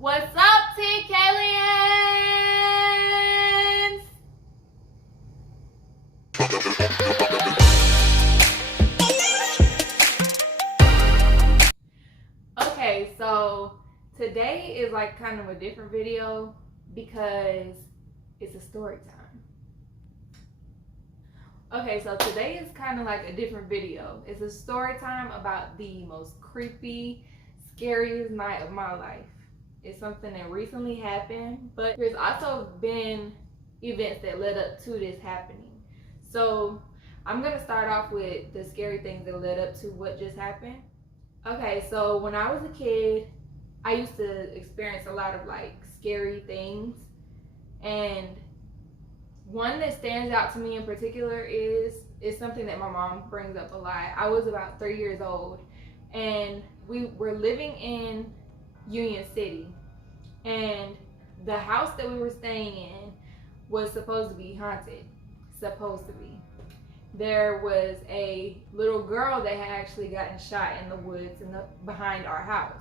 What's up, TKalians? Okay, so today is like kind of a different video because it's a story time. Okay, so today is kind of like a different video. It's a story time about the most creepy, scariest night of my life. It's something that recently happened, but there's also been events that led up to this happening. So I'm gonna start off with the scary things that led up to what just happened. Okay, so when I was a kid, I used to experience a lot of like scary things, and one that stands out to me in particular is something that my mom brings up a lot. I was about 3 years old, and we were living in Union City, and the house that we were staying in was supposed to be haunted. Supposed to be. There was a little girl that had actually gotten shot in the woods behind our house.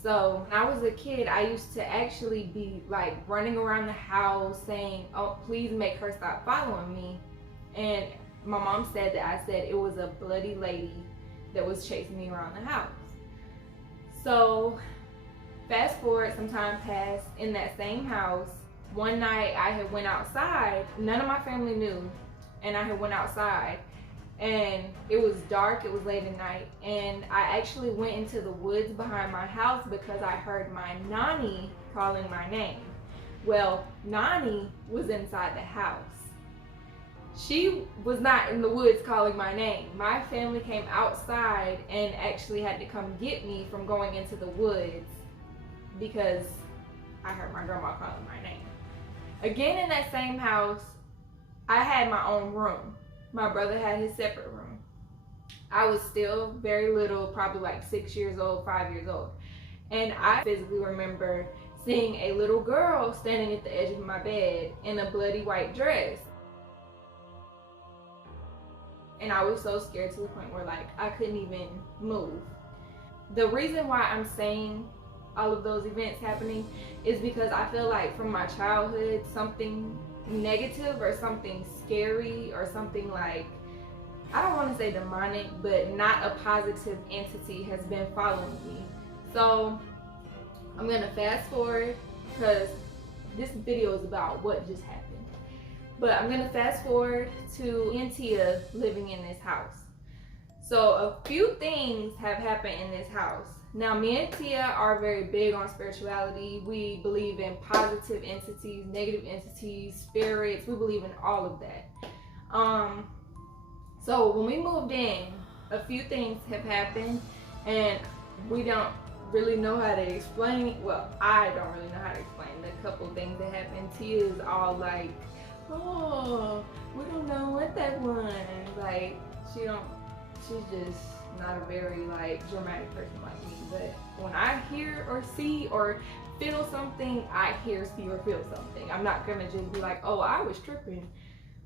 So when I was a kid, I used to actually be like running around the house saying, "Oh, please make her stop following me." And my mom said that I said it was a bloody lady that was chasing me around the house. So fast forward, some time passed in that same house. One night I had went outside. None of my family knew. And I had went outside, and it was dark, it was late at night, and I actually went into the woods behind my house because I heard my nanny calling my name. Well, Nani was inside the house. She was not in the woods calling my name. My family came outside and actually had to come get me from going into the woods because I heard my grandma calling my name. Again, in that same house, I had my own room. My brother had his separate room. I was still very little, probably like 6 years old, 5 years old. And I physically remember seeing a little girl standing at the edge of my bed in a bloody white dress. And I was so scared to the point where like I couldn't even move. The reason why I'm saying all of those events happening is because I feel like from my childhood, something negative or something scary or something like, I don't want to say demonic, but not a positive entity has been following me. So I'm gonna fast forward because this video is about what just happened. But I'm gonna fast forward to me and Tia living in this house. So a few things have happened in this house. Now, me and Tia are very big on spirituality. We believe in positive entities, negative entities, spirits. We believe in all of that. So when we moved in, a few things have happened, and we don't really know how to explain. Well, I don't really know how to explain the couple things that happened. Tia is all like, "Oh, we don't know what that was." Like, she's just not a very like dramatic person like me. But when I hear or see or feel something, I hear, see, or feel something. I'm not gonna just be like, "Oh, I was tripping."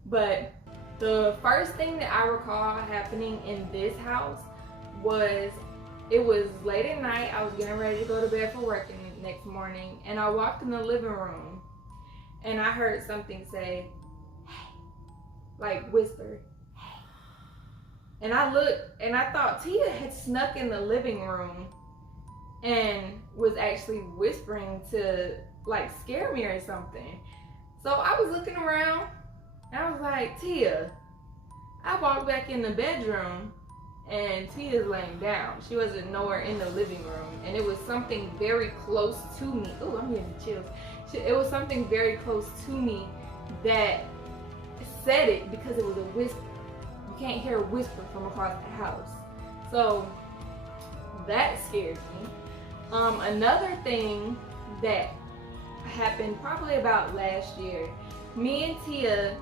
But the first thing that I recall happening in this house was, it was late at night. I was getting ready to go to bed for work the next morning, and I walked in the living room and I heard something say, "Hey," like whisper. And I looked and I thought Tia had snuck in the living room and was actually whispering to like scare me or something. So I was looking around and I was like, "Tia." I walked back in the bedroom and Tia's laying down. She wasn't nowhere in the living room, and it was something very close to me. Oh, I'm getting chills. It was something very close to me that said it because it was a whisper. Can't hear a whisper from across the house. So that scared me. Another thing that happened probably about last year, me and Tia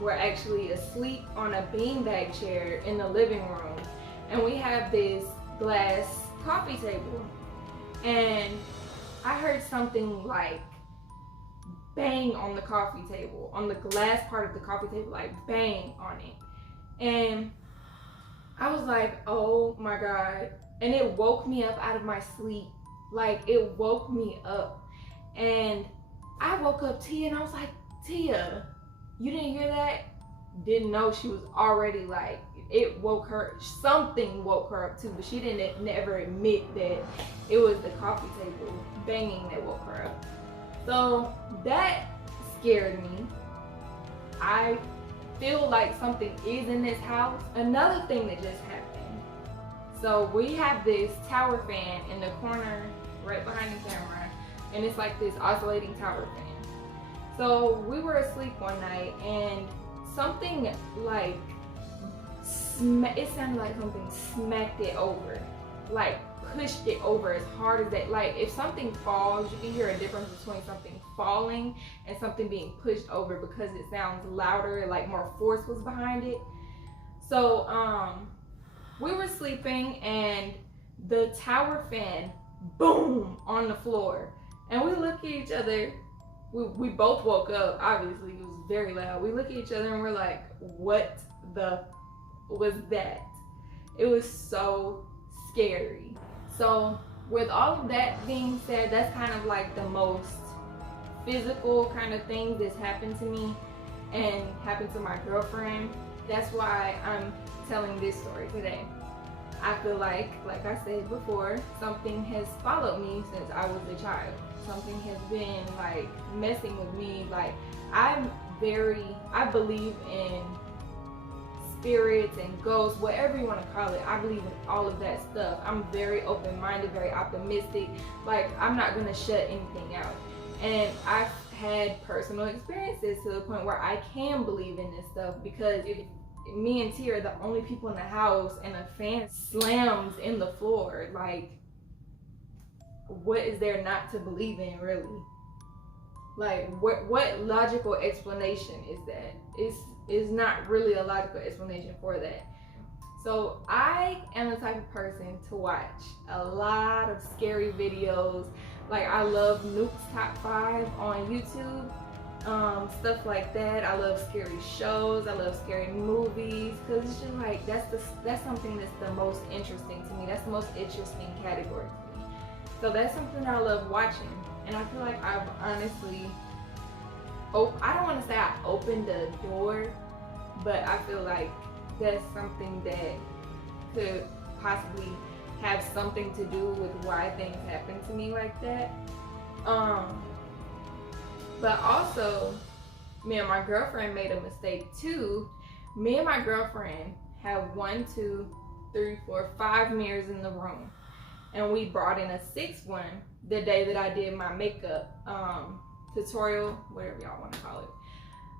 were actually asleep on a beanbag chair in the living room, and we have this glass coffee table, and I heard something like bang on the coffee table, on the glass part of the coffee table, like bang on it. And I was like, "Oh my God." And it woke me up out of my sleep Like, it woke me up. And I woke up Tia and I was like, Tia, you didn't hear that? Didn't know she was already like, it woke her, something woke her up too, but she didn't never admit that it was the coffee table banging that woke her up. So that scared me. I feel like something is in this house. Another thing that just happened. So we have this tower fan in the corner right behind the camera, and it's like this oscillating tower fan. So we were asleep one night and something like, it sounded like something smacked it over, like pushed it over as hard as that. Like if something falls, you can hear a difference between something falling and something being pushed over because it sounds louder, like more force was behind it. So we were sleeping and the tower fan, boom, on the floor. And we look at each other, we both woke up, obviously it was very loud. We look at each other and we're like, what the was that? It was so scary. So with all of that being said, that's kind of like the most physical kind of thing that's happened to me and happened to my girlfriend. That's why I'm telling this story today. I feel like I said before, something has followed me since I was a child. Something has been like messing with me. Like I believe in spirits and ghosts, whatever you want to call it. I believe in all of that stuff. I'm very open-minded, very optimistic. Like I'm not gonna shut anything out. And I've had personal experiences to the point where I can believe in this stuff, because if me and Tia are the only people in the house and a fan slams in the floor, like what is there not to believe in, really? Like what logical explanation is that? It's not really a logical explanation for that. So I am the type of person to watch a lot of scary videos. Like I love Nuke's Top 5 on YouTube, stuff like that. I love scary shows. I love scary movies, because it's just like that's something that's the most interesting to me. That's the most interesting category to me. So that's something I love watching, and I feel like I've honestly, I don't want to say I opened the door, but I feel like that's something that could possibly have something to do with why things happen to me like that. But also, me and my girlfriend made a mistake too. Me and my girlfriend have 1, 2, 3, 4, 5 mirrors in the room, and we brought in a 6th one the day that I did my makeup tutorial, whatever y'all want to call it.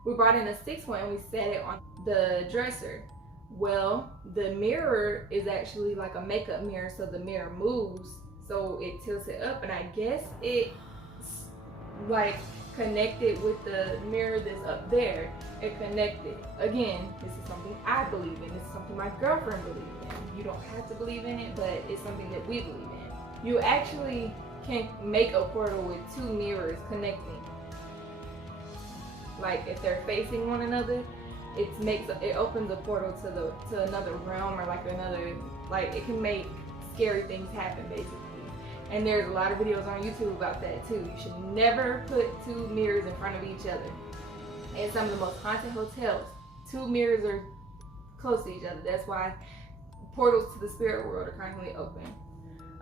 We brought in a 6th one and we set it on the dresser. Well, the mirror is actually like a makeup mirror, so the mirror moves, so it tilts it up, and I guess it's like connected with the mirror that's up there. It connected. Again, this is something I believe in. This is something my girlfriend believes in. You don't have to believe in it, but it's something that we believe in. You actually can make a portal with 2 mirrors connecting. Like if they're facing one another, it opens a portal to another realm, or like another, like it can make scary things happen basically. And there's a lot of videos on YouTube about that too. You should never put 2 mirrors in front of each other. In some of the most haunted hotels, 2 mirrors are close to each other. That's why portals to the spirit world are currently open.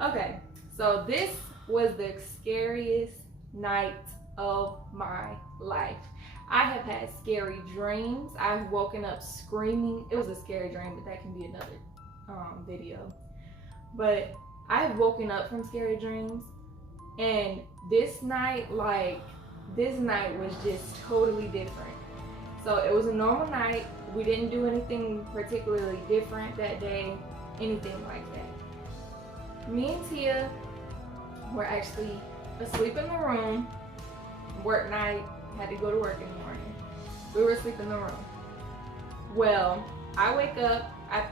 Okay, so this was the scariest night of my life. I have had scary dreams. I've woken up screaming. It was a scary dream, but that can be another video. But I've woken up from scary dreams, and this night was just totally different. So it was a normal night. We didn't do anything particularly different that day, anything like that. Me and Tia were actually asleep in the room. Work night, had to go to work in the morning. We were asleep in the room. Well, I wake up, I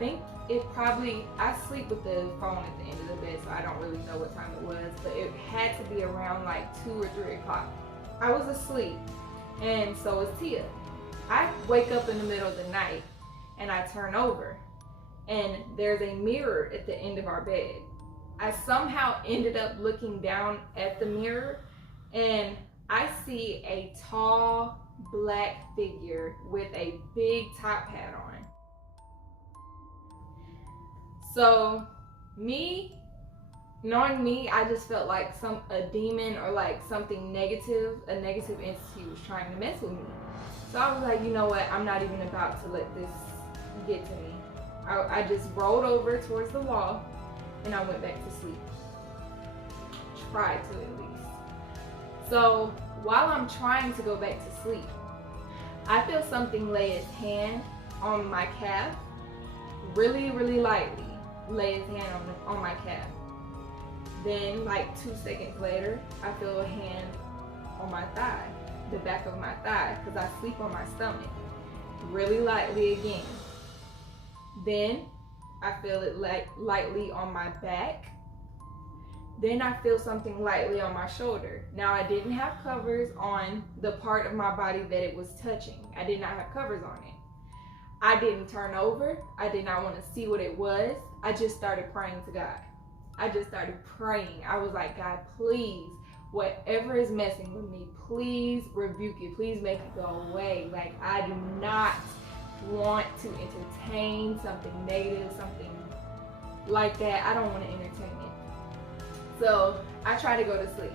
sleep with the phone at the end of the bed, so I don't really know what time it was, but it had to be around like 2 or 3 o'clock. I was asleep, and so was Tia. I wake up in the middle of the night, and I turn over, and there's a mirror at the end of our bed. I somehow ended up looking down at the mirror, and I see a tall black figure with a big top hat on. So knowing me, I just felt like a demon or like something negative, a negative entity was trying to mess with me. So I was like, you know what, I'm not even about to let this get to me. I just rolled over towards the wall and I went back to sleep. Tried to, at least. So while I'm trying to go back to sleep, I feel something lay its hand on my calf, really, really lightly lay its hand on my calf. Then like 2 seconds later, I feel a hand on my thigh, the back of my thigh, because I sleep on my stomach, really lightly again. Then I feel it lightly on my back. Then I feel something lightly on my shoulder. Now I didn't have covers on the part of my body that it was touching. I did not have covers on it. I didn't turn over. I did not want to see what it was. I just started praying to God. I just started praying. I was like, God, please, whatever is messing with me, please rebuke it. Please make it go away. Like, I do not want to entertain something negative, something like that. I don't want to entertain it. So I tried to go to sleep.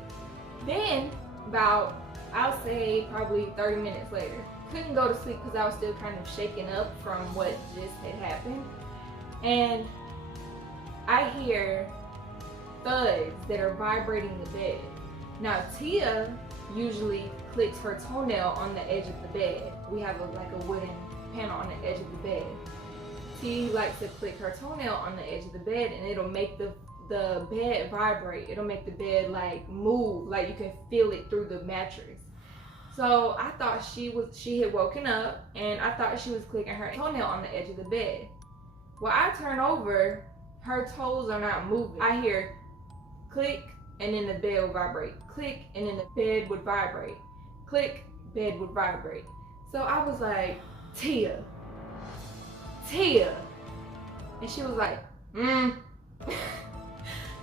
Then about, I'll say probably 30 minutes later, couldn't go to sleep because I was still kind of shaken up from what just had happened. And I hear thuds that are vibrating the bed. Now Tia usually clicks her toenail on the edge of the bed. We have like a wooden panel on the edge of the bed. Tia likes to click her toenail on the edge of the bed, and it'll make the bed vibrate. It'll make the bed like move, like you can feel it through the mattress. So I thought she had woken up, and I thought she was clicking her toenail on the edge of the bed. Well, I turn over, her toes are not moving. I hear click, and then the bed would vibrate. Click, and then the bed would vibrate. Click, bed would vibrate. So I was like, Tia. And she was like,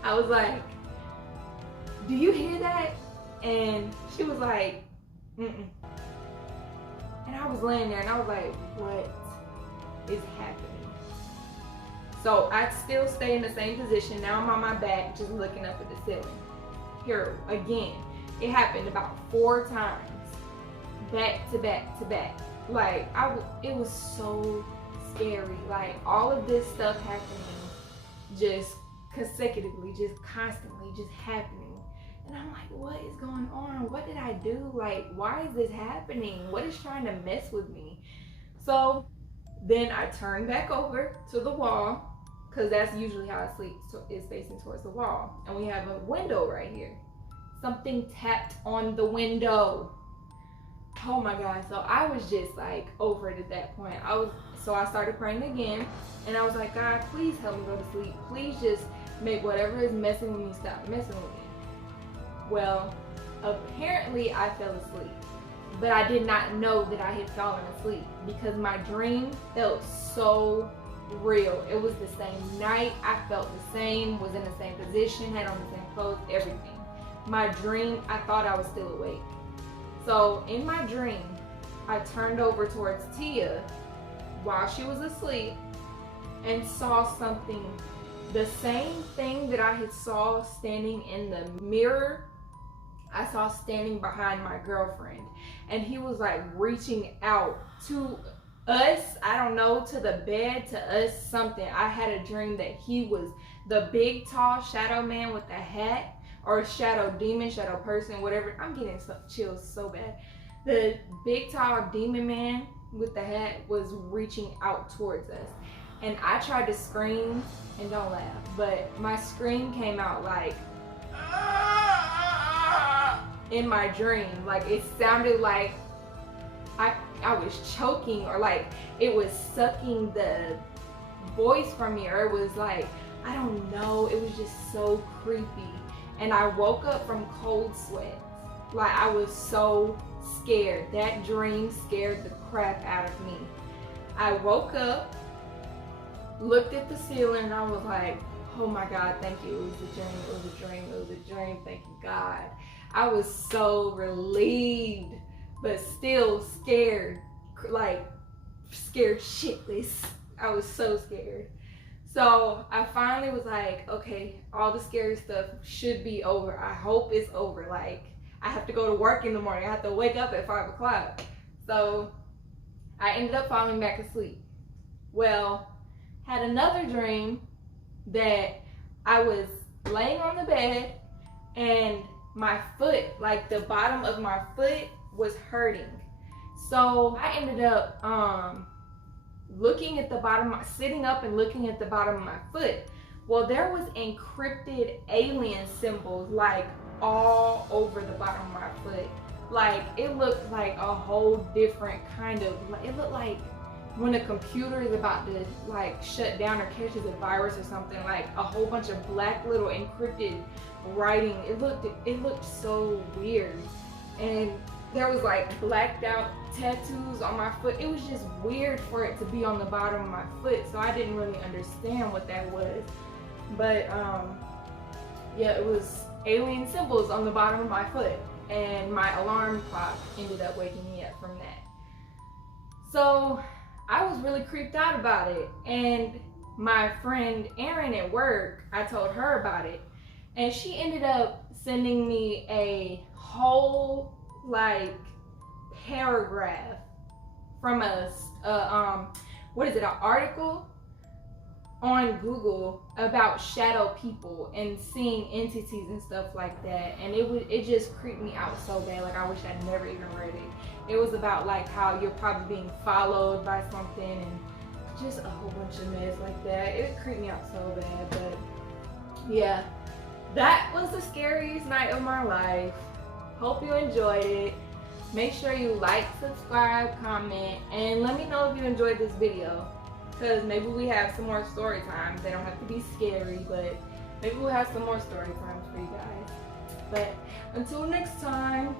I was like, do you hear that? And she was like, mm-mm. And I was laying there and I was like, what is happening? So I still stay in the same position. Now I'm on my back, just looking up at the ceiling. Here again, it happened about 4 times, back to back to back. Like it was so scary. Like all of this stuff happening, just consecutively, just constantly, just happening. And I'm like, what is going on? What did I do? Like, why is this happening? What is trying to mess with me? So then I turn back over to the wall, because that's usually how I sleep, is facing towards the wall. And we have a window right here. Something tapped on the window. Oh my God. So I was just like over it at that point. So I started praying again, and I was like, God, please help me go to sleep. Please just make whatever is messing with me stop messing with me. Well, apparently I fell asleep, but I did not know that I had fallen asleep because my dream felt so real. It was the same night. I felt the same, was in the same position, had on the same clothes, everything. My dream, I thought I was still awake. So in my dream, I turned over towards Tia while she was asleep and saw something, the same thing that I had saw standing in the mirror, I saw standing behind my girlfriend. And he was like reaching out to us, I don't know, to the bed, to us, something. I had a dream that he was the big tall shadow man with the hat, or shadow demon, shadow person, whatever. I'm getting chills so bad. The big tall demon man with the hat was reaching out towards us. And I tried to scream, and don't laugh, but my scream came out like in my dream. Like it sounded like I was choking, or like it was sucking the voice from me, or it was like, I don't know, it was just so creepy. And I woke up from cold sweats. Like I was so scared. That dream scared the crap out of me. I woke up, looked at the ceiling, and I was like, Oh my God, thank you. It was a dream, it was a dream, it was a dream. Thank you, God. I was so relieved, but still scared, like scared shitless. I was so scared. So I finally was like, okay, all the scary stuff should be over. I hope it's over. Like, I have to go to work in the morning. I have to wake up at 5 o'clock. So I ended up falling back asleep. Well, had another dream that I was laying on the bed and my foot, like the bottom of my foot was hurting. So I ended up looking at the bottom, sitting up and looking at the bottom of my foot. Well, there was encrypted alien symbols like all over the bottom of my foot. Like, it looked like a whole different kind of, it looked like when a computer is about to like shut down or catches a virus or something, like a whole bunch of black little encrypted writing. It looked so weird. And there was like blacked out tattoos on my foot. It was just weird for it to be on the bottom of my foot, so I didn't really understand what that was. But yeah, it was alien symbols on the bottom of my foot, and my alarm clock ended up waking me up from that. So I was really creeped out about it, and my friend Erin at work, I told her about it, and she ended up sending me a whole like paragraph from an article on Google about shadow people and seeing entities and stuff like that. And it just creeped me out so bad. Like, I wish I'd never even read it. It was about like how you're probably being followed by something and just a whole bunch of mess like that. It creeped me out so bad. But yeah, that was the scariest night of my life. Hope you enjoyed it. Make sure you like, subscribe, comment, and let me know if you enjoyed this video. Because maybe we have some more story times. They don't have to be scary, but maybe we'll have some more story times for you guys. But until next time.